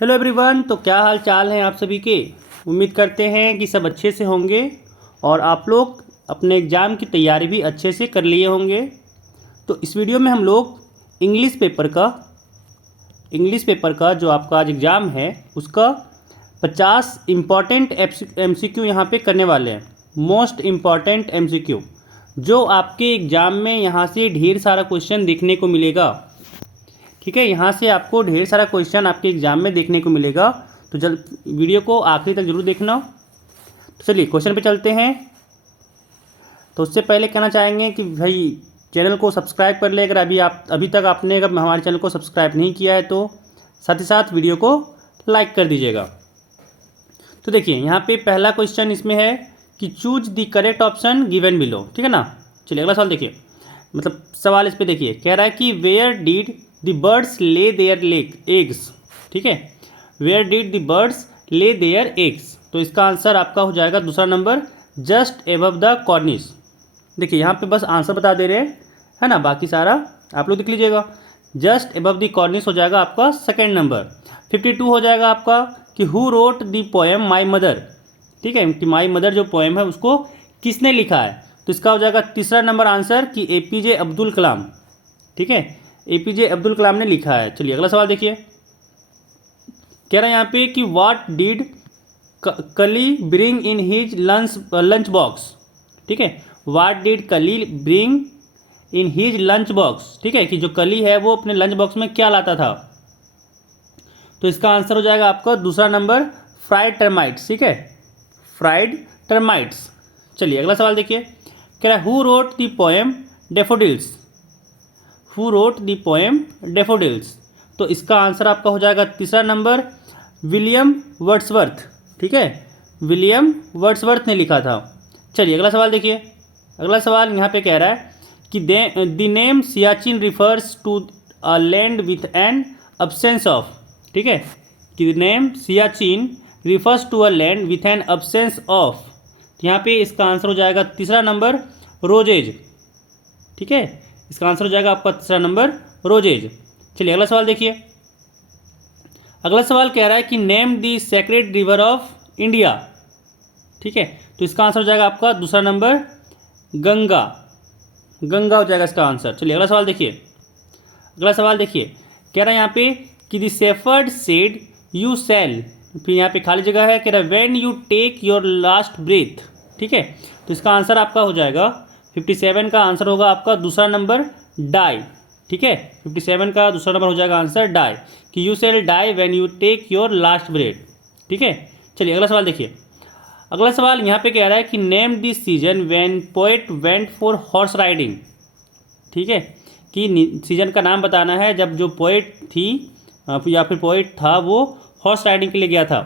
Hello everyone. तो क्या हाल चाल हैं आप सभी के। उम्मीद करते हैं कि सब अच्छे से होंगे और आप लोग अपने एग्ज़ाम की तैयारी भी अच्छे से कर लिए होंगे। तो इस वीडियो में हम लोग इंग्लिश पेपर का जो आपका आज एग्ज़ाम है उसका 50 इम्पॉर्टेंट MCQ यहाँ पे करने वाले हैं। मोस्ट इम्पॉर्टेंट MCQ जो आपके एग्ज़ाम में यहाँ से ढेर सारा क्वेश्चन देखने को मिलेगा। ठीक है, यहाँ से आपको ढेर सारा क्वेश्चन आपके एग्जाम में देखने को मिलेगा। तो वीडियो को आखिरी तक जरूर देखना। तो चलिए क्वेश्चन पे चलते हैं। तो उससे पहले कहना चाहेंगे कि भाई चैनल को सब्सक्राइब कर ले, अगर अभी तक आपने अगर हमारे चैनल को सब्सक्राइब नहीं किया है तो साथ ही साथ वीडियो को लाइक कर दीजिएगा। तो देखिए यहाँ पे पहला क्वेश्चन इसमें है कि choose the correct option given below. ठीक है ना। चलिए अगला सवाल देखिए, मतलब सवाल इस पर देखिए, कह रहा है कि where did the birds lay their eggs. ठीक है, where did the birds lay their eggs. तो इसका आंसर आपका हो जाएगा दूसरा नंबर, जस्ट एबव द कॉर्निस। देखिए यहाँ पे बस आंसर बता दे रहे हैं, है ना, बाकी सारा आप लोग देख लीजिएगा। जस्ट एबव द कॉर्निस हो जाएगा आपका सेकेंड नंबर। 52 हो जाएगा आपका कि who wrote the poem my mother. ठीक है, कि माई मदर जो पोएम है उसको किसने लिखा है। तो इसका हो जाएगा तीसरा नंबर आंसर कि APJ अब्दुल कलाम। ठीक है, APJ अब्दुल कलाम ने लिखा है। चलिए अगला सवाल देखिए, कह रहा है यहाँ पे कि व्हाट डिड कली bring in his lunch box. ठीक है, व्हाट डिड कली bring in his lunch box. ठीक है, कि जो कली है वो अपने लंच बॉक्स में क्या लाता था। तो इसका आंसर हो जाएगा आपका दूसरा नंबर, फ्राइड टर्माइट्स। ठीक है, फ्राइड टर्माइट्स। चलिए अगला सवाल देखिए, कह रहा है who wrote the poem daffodils. Who wrote the poem daffodils. तो इसका आंसर आपका हो जाएगा तीसरा नंबर, विलियम वर्ड्सवर्थ। ठीक है, विलियम वर्ड्सवर्थ ने लिखा था। चलिए अगला सवाल देखिए, अगला सवाल यहाँ पे कह रहा है कि the name Siachen refers to a land with an absence of. ठीक है, कि the name Siachen refers to a land with an absence of. यहाँ पे इसका आंसर हो जाएगा तीसरा नंबर, रोजेज। ठीक है, इसका आंसर हो जाएगा आपका तीसरा नंबर, रोजेज। चलिए अगला सवाल देखिए, अगला सवाल कह रहा है कि name the sacred river of India. ठीक है, तो इसका आंसर हो जाएगा आपका दूसरा नंबर, गंगा। गंगा हो जाएगा इसका आंसर। चलिए अगला सवाल देखिए, अगला सवाल देखिए, कह रहा है यहाँ पे कि the shepherd said you sell. फिर यहाँ पे खाली जगह है, कह रहा है when you take your last breath. ठीक है, तो इसका आंसर आपका हो जाएगा 57 का आंसर होगा आपका दूसरा नंबर, डाई। ठीक है, 57 का दूसरा नंबर हो जाएगा आंसर डाई, कि you sell die when you take your last breath. ठीक है, चलिए अगला सवाल देखिए, अगला सवाल यहाँ पे कह रहा है कि name this season when poet went for horse riding. ठीक है, कि सीजन का नाम बताना है जब जो पोएट थी या फिर पोएट था वो हॉर्स राइडिंग के लिए गया था।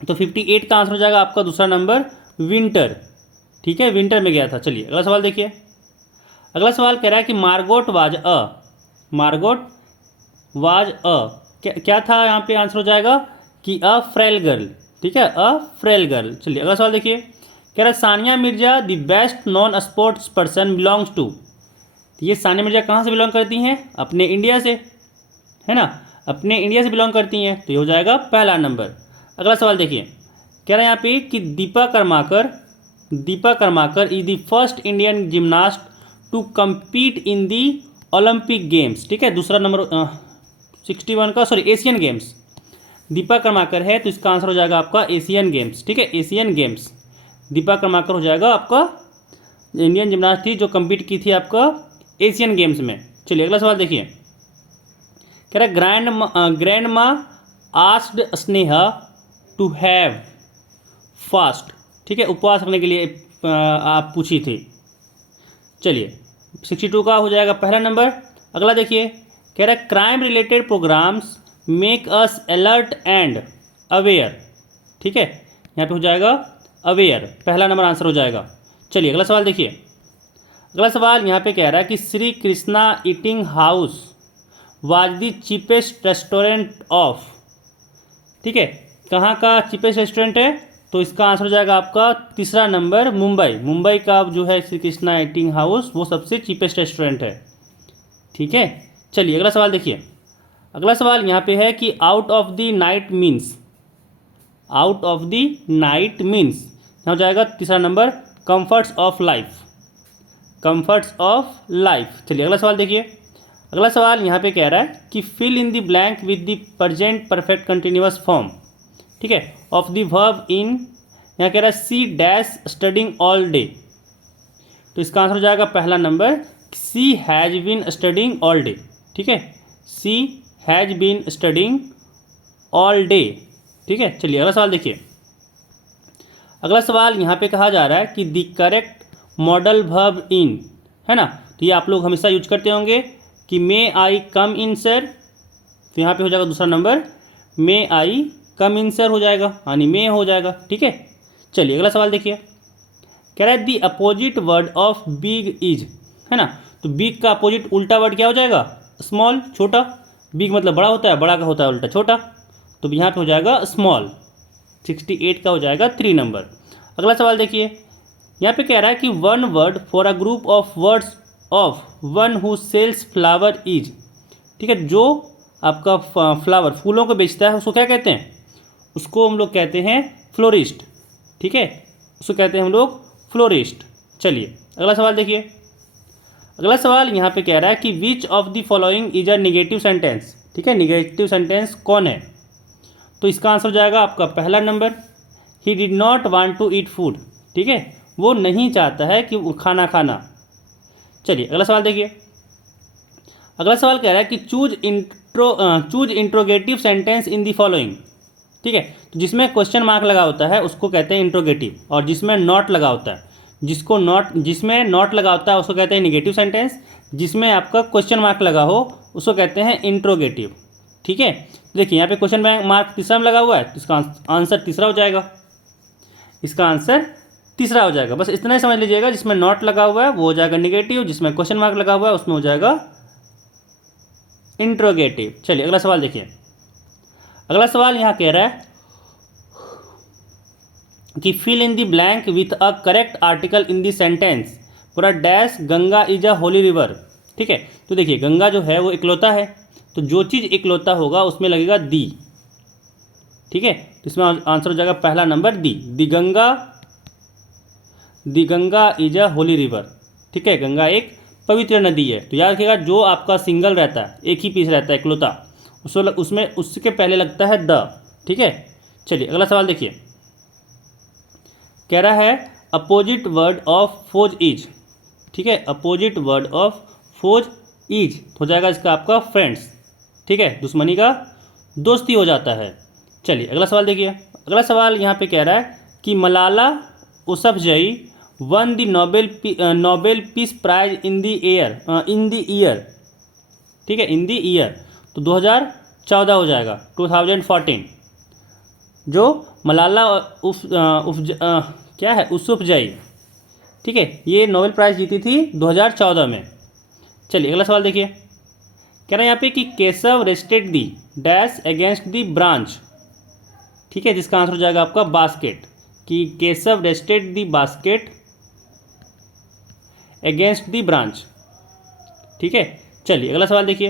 तो 58 का आंसर हो जाएगा आपका दूसरा नंबर, विंटर। ठीक है, विंटर में गया था। चलिए अगला सवाल देखिए, अगला सवाल कह रहा है कि मार्गोट वाज अ क्या था। यहाँ पे आंसर हो जाएगा कि अ फ्रेल गर्ल। ठीक है, अ फ्रेल गर्ल। चलिए अगला सवाल देखिए, कह रहा है Sania Mirza the best non sports person belongs to. ये सानिया मिर्जा कहाँ से बिलोंग करती हैं, अपने इंडिया से, है ना, अपने इंडिया से बिलोंग करती हैं। तो ये हो जाएगा पहला नंबर। अगला सवाल देखिए, कह रहा है यहाँ पे कि Dipa Karmakar is the first Indian gymnast to compete in the Olympic games. ठीक है, दूसरा नंबर 61 का, sorry, Asian games. Dipa Karmakar है तो इसका आंसर हो जाएगा आपका एशियन गेम्स। ठीक है, एशियन गेम्स, दीपा कर्माकर हो जाएगा आपका इंडियन जिमनास्ट थी जो कम्पीट की थी आपका एशियन गेम्स में। चलिए अगला सवाल देखिए, कह रहा है grandma asked Sneha to have fast. ठीक है, उपवास रखने के लिए आप पूछी थी। चलिए 62 का हो जाएगा पहला नंबर। अगला देखिए, कह रहा है crime related programs make us alert and aware. ठीक है, यहाँ पे हो जाएगा अवेयर, पहला नंबर आंसर हो जाएगा। चलिए अगला सवाल देखिए, अगला सवाल यहाँ पे कह रहा है कि Shri Krishna eating house was the cheapest restaurant of. ठीक है, कहाँ का चीपेस्ट रेस्टोरेंट है। तो इसका आंसर हो जाएगा आपका तीसरा नंबर, मुंबई का जो है श्री कृष्णा ईटिंग हाउस वो सबसे चीपेस्ट रेस्टोरेंट है। ठीक है, चलिए अगला सवाल देखिए, अगला सवाल यहाँ पे है कि out of the night means, out of the night means यहाँ हो जाएगा तीसरा number comforts of life, comforts of life. चलिए अगला सवाल देखिए। अगला सवाल यहाँ पे कह रहा है कि fill in the blank with the present perfect continuous form, ठीक है, ऑफ द वर्ब इन, यहाँ कह रहा है C dash studying all day. तो इसका आंसर हो जाएगा पहला number C has been studying all day, ठीक है, C has been studying all day, ठीक है। चलिए अगला सवाल देखिए। अगला सवाल यहाँ पे कहा जा रहा है कि the correct modal verb in, है ना, तो ये आप लोग हमेशा यूज करते होंगे कि मे आई कम इन सर, तो यहाँ पे हो जाएगा दूसरा नंबर मे आई कम इन सर हो जाएगा, यानी मे हो जाएगा, ठीक है। चलिए अगला सवाल देखिए। कह रहा है the opposite word of big is, है ना, तो बिग का अपोजिट उल्टा वर्ड क्या हो जाएगा, स्मॉल, छोटा। बिग मतलब बड़ा होता है, बड़ा का होता है उल्टा छोटा, तो यहाँ पे हो जाएगा स्मॉल। 68 का हो जाएगा 3 नंबर। अगला सवाल देखिए। यहाँ पे कह रहा है कि one word for a group of words of one who sells flower is, ठीक है, जो आपका फ्लावर फूलों को बेचता है उसको क्या कहते हैं, उसको हम लोग कहते हैं फ्लोरिस्ट, ठीक है, उसको कहते हैं हम लोग फ्लोरिस्ट। चलिए अगला सवाल देखिए। अगला सवाल यहाँ पे कह रहा है कि which of the following is a negative sentence, ठीक है, निगेटिव सेंटेंस कौन है, तो इसका आंसर हो जाएगा आपका पहला नंबर he did not want to eat food, ठीक है, वो नहीं चाहता है कि वो खाना खाना। चलिए अगला सवाल देखिए। अगला सवाल कह रहा है कि choose interrogative sentence in the following, ठीक है, तो जिसमें क्वेश्चन मार्क लगा होता है उसको कहते हैं इंट्रोगेटिव, और जिसमें नॉट लगा होता है, जिसमें नॉट लगा होता है उसको कहते हैं निगेटिव सेंटेंस, जिसमें आपका क्वेश्चन मार्क लगा हो उसको कहते हैं इंट्रोगेटिव, ठीक है। देखिए यहाँ पे क्वेश्चन मार्क तीसरा में लगा हुआ है, तो इसका आंसर तीसरा हो जाएगा, इसका आंसर तीसरा हो जाएगा। बस इतना ही समझ लीजिएगा, जिसमें नॉट लगा हुआ है वो हो जाएगा निगेटिव, जिसमें क्वेश्चन मार्क लगा हुआ है उसमें हो जाएगा इंट्रोगेटिव। चलिए अगला सवाल देखिए। अगला सवाल यहाँ कह रहा है कि fill in the blank with a correct article in the sentence पूरा dash Ganga is a holy river, ठीक है। तो देखिए गंगा जो है वो इकलौता है, तो जो चीज़ इकलौता होगा उसमें लगेगा दी, ठीक है, तो इसमें आंसर हो जाएगा पहला number the Ganga is a holy river, ठीक है, गंगा एक पवित्र नदी है। तो याद रखिएगा जो आपका सिंगल रहता है, एक ही पीस रहता है इकलौता, उसमें उसके पहले लगता है द, ठीक है। चलिए अगला सवाल देखिए। कह रहा है अपोजिट वर्ड ऑफ फोज इज, ठीक है, अपोजिट वर्ड ऑफ फोज इज हो जाएगा इसका आपका फ्रेंड्स, ठीक है, दुश्मनी का दोस्ती हो जाता है। चलिए अगला सवाल देखिए। अगला सवाल यहाँ पे कह रहा है कि Malala Yousafzai won the Nobel peace prize in the year, ठीक है, इन द ईयर, तो 2014 हो जाएगा, 2014, जो मलाला क्या है यूसुफजई, ठीक है, ये नोबेल प्राइज़ जीती थी 2014 में। चलिए अगला सवाल देखिए। कह रहा है यहाँ पे कि Keshav rested the dash against the branch, ठीक है, जिसका आंसर हो जाएगा आपका बास्केट, कि Keshav rested the basket against the branch, ठीक है। चलिए अगला सवाल देखिए।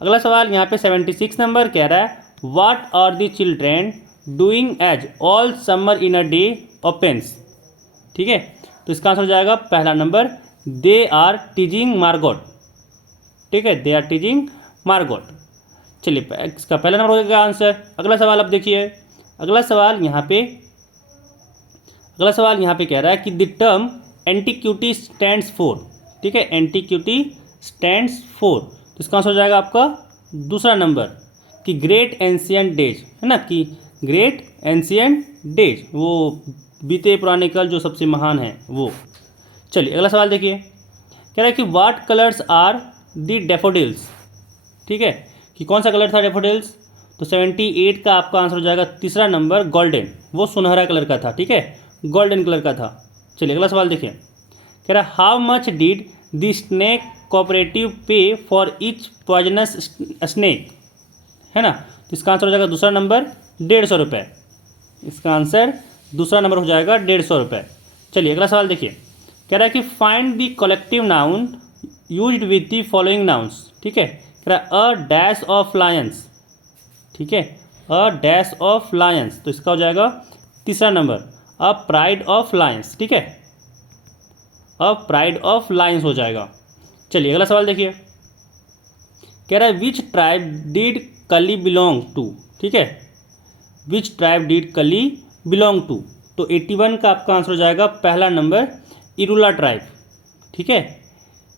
अगला सवाल यहाँ पे 76 नंबर कह रहा है what are the children doing as all summer in a day opens, ठीक है, तो इसका आंसर हो जाएगा पहला number they are teasing Margot, ठीक है, दे आर टीजिंग मार्गोट। चलिए इसका पहला नंबर हो जाएगा आंसर। अगला सवाल अब देखिए। अगला सवाल यहाँ पे कह रहा है कि the term antiquity stands for, ठीक है, एंटीक्विटी स्टैंड्स फॉर, तो इसका आंसर हो जाएगा आपका दूसरा नंबर कि ग्रेट एंशियंट डेज, है ना, कि ग्रेट एंशियंट डेज, वो बीते पुराने कल जो सबसे महान है वो। चलिए अगला सवाल देखिए। कह रहा है कि what colours are the daffodils, ठीक है, कि कौन सा कलर था डेफोडिल्स, तो 78 का आपका आंसर हो जाएगा तीसरा नंबर गोल्डन, वो सुनहरा कलर का था, ठीक है, गोल्डन कलर का था। चलिए अगला सवाल देखिए। कह रहा है how much did the snake cooperative पे फॉर ईच पॉइजनस स्नेक, है ना, तो इसका आंसर हो जाएगा दूसरा नंबर 150 रुपये, इसका आंसर दूसरा नंबर हो जाएगा 150 रुपये। चलिए अगला सवाल देखिए। कह रहा है कि find the collective noun used with the following nouns, ठीक है, कह रहा है अ डैश ऑफ लायंस, ठीक है, अ डैश ऑफ लायंस, तो इसका हो जाएगा तीसरा number a pride of Lions, ठीक है, अ प्राइड ऑफ लायंस हो जाएगा। चलिए अगला सवाल देखिए, कह रहा है विच ट्राइब डिड कली बिलोंग टू, ठीक है, विच ट्राइब डिड कली बिलोंग टू, तो 81 का आपका आंसर हो जाएगा पहला नंबर इरूला ट्राइब, ठीक है,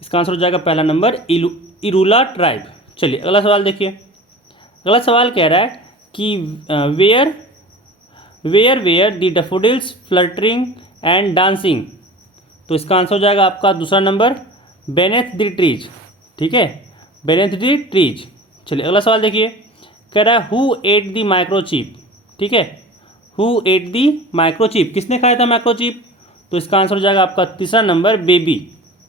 इसका आंसर हो जाएगा पहला नंबर इरूला ट्राइब। चलिए अगला सवाल देखिए, अगला सवाल कह रहा है कि where where were the daffodils fluttering and dancing, तो इसका आंसर हो जाएगा आपका दूसरा नंबर बेनेथ द ट्रीज, ठीक है, बेनेथ द ट्रीज। चलिए अगला सवाल देखिए, कह रहा है हु एट द माइक्रोचिप, ठीक है, हु एट द माइक्रोचिप, किसने खाया था माइक्रोचिप, तो इसका आंसर हो जाएगा आपका तीसरा नंबर बेबी,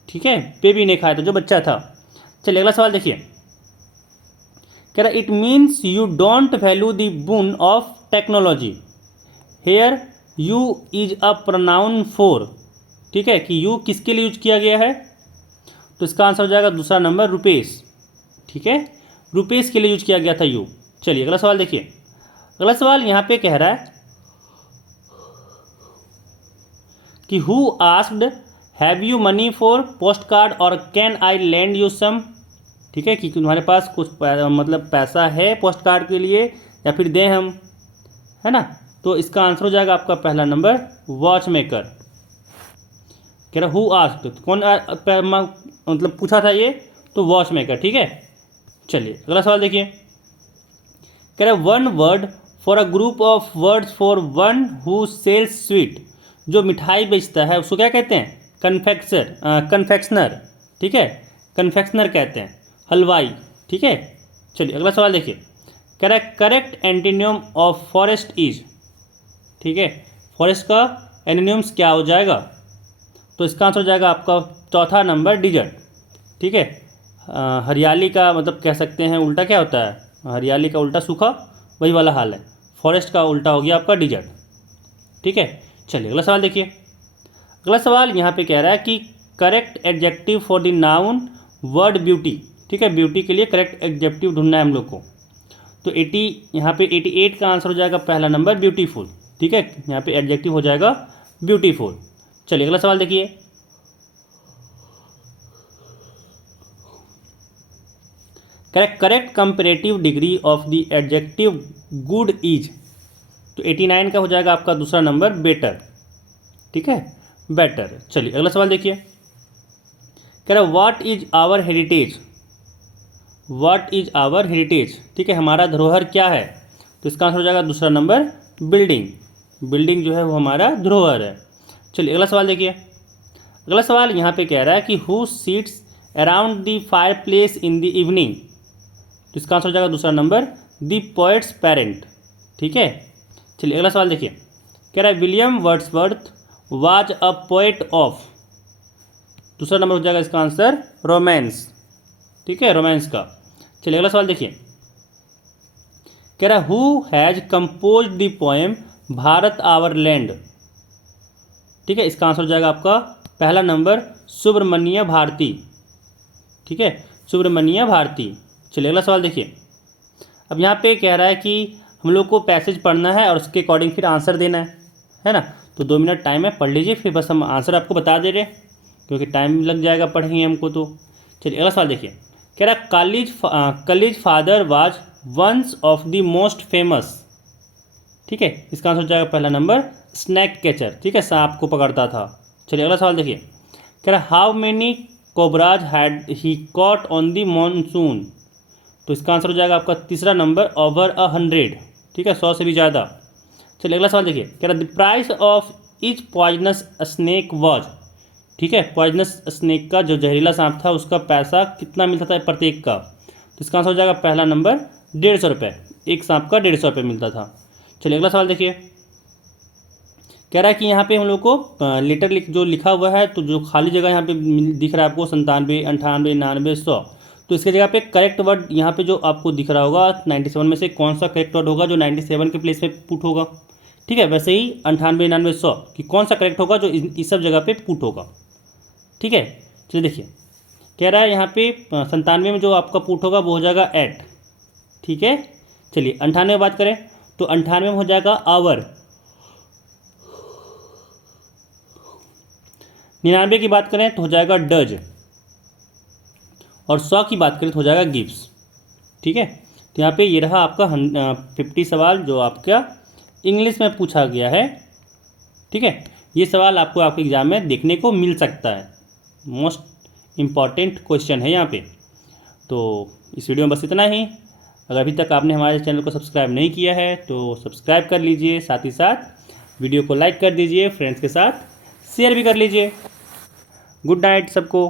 ठीक है, बेबी ने खाया था, जो बच्चा था। चलिए अगला सवाल देखिए, कह रहा it means you don't value the boon of technology, here you is a pronoun for, ठीक है, कि यू किसके लिए यूज किया गया है, तो इसका आंसर हो जाएगा दूसरा नंबर रुपेश, ठीक है, रुपेश के लिए यूज किया गया था यू। चलिए अगला सवाल देखिए, अगला सवाल यहाँ पे कह रहा है कि who asked have you money for post card और can I lend you some, ठीक है, कि तुम्हारे पास कुछ मतलब पैसा है पोस्ट कार्ड के लिए या फिर दें हम, है ना, तो इसका आंसर हो जाएगा आपका पहला नंबर वॉच मेकर। कह रहा हु आस्क्ड, कौन मतलब पूछा था ये, तो वॉच मेकर, ठीक है। चलिए अगला सवाल देखिए, कह रहा one word for a group of words for one who sells sweet, जो मिठाई बेचता है उसको क्या कहते हैं, कन्फेक्शनर, ठीक है, कन्फेक्शनर कहते हैं, हलवाई, ठीक है। चलिए अगला सवाल देखिए, कह रहा है करेक्ट एंटीनियम ऑफ फॉरेस्ट इज, ठीक है, फॉरेस्ट का एंटीनियम्स क्या हो जाएगा, तो इसका आंसर हो जाएगा आपका चौथा नंबर डिजर्ट, ठीक है, हरियाली का मतलब कह सकते हैं उल्टा क्या होता है, हरियाली का उल्टा सूखा, वही वाला हाल है, फॉरेस्ट का उल्टा हो गया आपका डिजर्ट, ठीक है। चलिए अगला सवाल देखिए, अगला सवाल यहाँ पे कह रहा है कि correct adjective for the noun word beauty, ठीक है, ब्यूटी के लिए करेक्ट एडजेक्टिव ढूंढना है हम लोग को, तो 80 यहाँ पे 88 का आंसर हो जाएगा पहला नंबर ब्यूटीफुल, ठीक है, यहाँ पे एडजेक्टिव हो जाएगा ब्यूटीफुल। चलिए अगला सवाल देखिए, correct comparative degree of the adjective good is, तो 89 का हो जाएगा आपका दूसरा नंबर बेटर, ठीक है, बेटर। चलिए अगला सवाल देखिए, कह रहा है what is our heritage, what is our heritage, ठीक है, हमारा धरोहर क्या है, तो इसका आंसर हो जाएगा दूसरा नंबर बिल्डिंग, बिल्डिंग जो है वो हमारा धरोहर है। चलिए अगला सवाल देखिए, अगला सवाल यहाँ पे कह रहा है कि who seats around the fire place in the evening, तो इसका आंसर हो जाएगा दूसरा नंबर द पोएट्स पेरेंट, ठीक है। चलिए अगला सवाल देखिए, कह रहा है William Wordsworth was a poet of, दूसरा नंबर हो जाएगा इसका आंसर रोमांस, ठीक है, रोमांस का। चलिए अगला सवाल देखिए, कह रहा है who has compose the poem Bharat our land, ठीक है, इसका आंसर हो जाएगा आपका पहला नंबर सुब्रमण्य भारती, ठीक है, सुब्रमण्य भारती। चलिए अगला सवाल देखिए, अब यहाँ पे कह रहा है कि हम लोग को पैसेज पढ़ना है और उसके अकॉर्डिंग फिर आंसर देना है ना, तो 2 मिनट टाइम है, पढ़ लीजिए, फिर बस हम आंसर आपको बता दे रहे हैं क्योंकि टाइम लग जाएगा पढ़ेंगे हमको तो। चलिए अगला सवाल देखिए, कह रहा है Kelly's father was once of the most famous, ठीक है, इसका आंसर हो जाएगा पहला नंबर स्नैक कैचर, ठीक है, सांप को पकड़ता था। चलिए अगला सवाल देखिए, कह रहा है how many cobras had he caught on the monsoon, तो इसका आंसर हो जाएगा आपका तीसरा नंबर ओवर 100, ठीक है, 100 से भी ज़्यादा। चलिए अगला सवाल देखिए, कह रहा the price of each poisonous snake was, ठीक है, पॉइजनस स्नैक का जो जहरीला सांप था उसका पैसा कितना मिलता था प्रत्येक का, तो इसका आंसर हो जाएगा पहला नंबर 150 रुपये, एक सांप का 150 रुपये मिलता था। चलिए अगला सवाल देखिए, कह रहा है कि यहाँ पे हम लोग को लेटर जो लिखा हुआ है, तो जो खाली जगह यहाँ पे दिख रहा है आपको 97, 98, 99, 100, तो इसकी जगह पे करेक्ट वर्ड यहाँ पे जो आपको दिख रहा होगा 97 में से कौन सा करेक्ट वर्ड होगा जो 97 के प्लेस में पुट होगा, ठीक है, वैसे ही 98, 99, 100 कि कौन सा करेक्ट होगा जो इस सब जगह पे पुट होगा, ठीक है। चलिए देखिए, कह रहा है यहाँ पे 97 में जो आपका पुट होगा वो हो जाएगा 8, ठीक है। चलिए 98 में बात करें तो 98 में हो जाएगा आवर। 99 की बात करें तो हो जाएगा डज, और 100 की बात करें तो हो जाएगा गिव्स, ठीक है। तो यहाँ पे ये रहा आपका 50 सवाल जो आपका इंग्लिश में पूछा गया है, ठीक है। ये सवाल आपको आपके एग्जाम में देखने को मिल सकता है, मोस्ट इम्पॉर्टेंट क्वेश्चन है यहाँ पे। तो इस वीडियो में बस इतना ही। अगर अभी तक आपने हमारे चैनल को सब्सक्राइब नहीं किया है तो सब्सक्राइब कर लीजिए, साथ ही साथ वीडियो को लाइक कर दीजिए, फ्रेंड्स के साथ शेयर भी कर लीजिए। गुड नाइट सबको।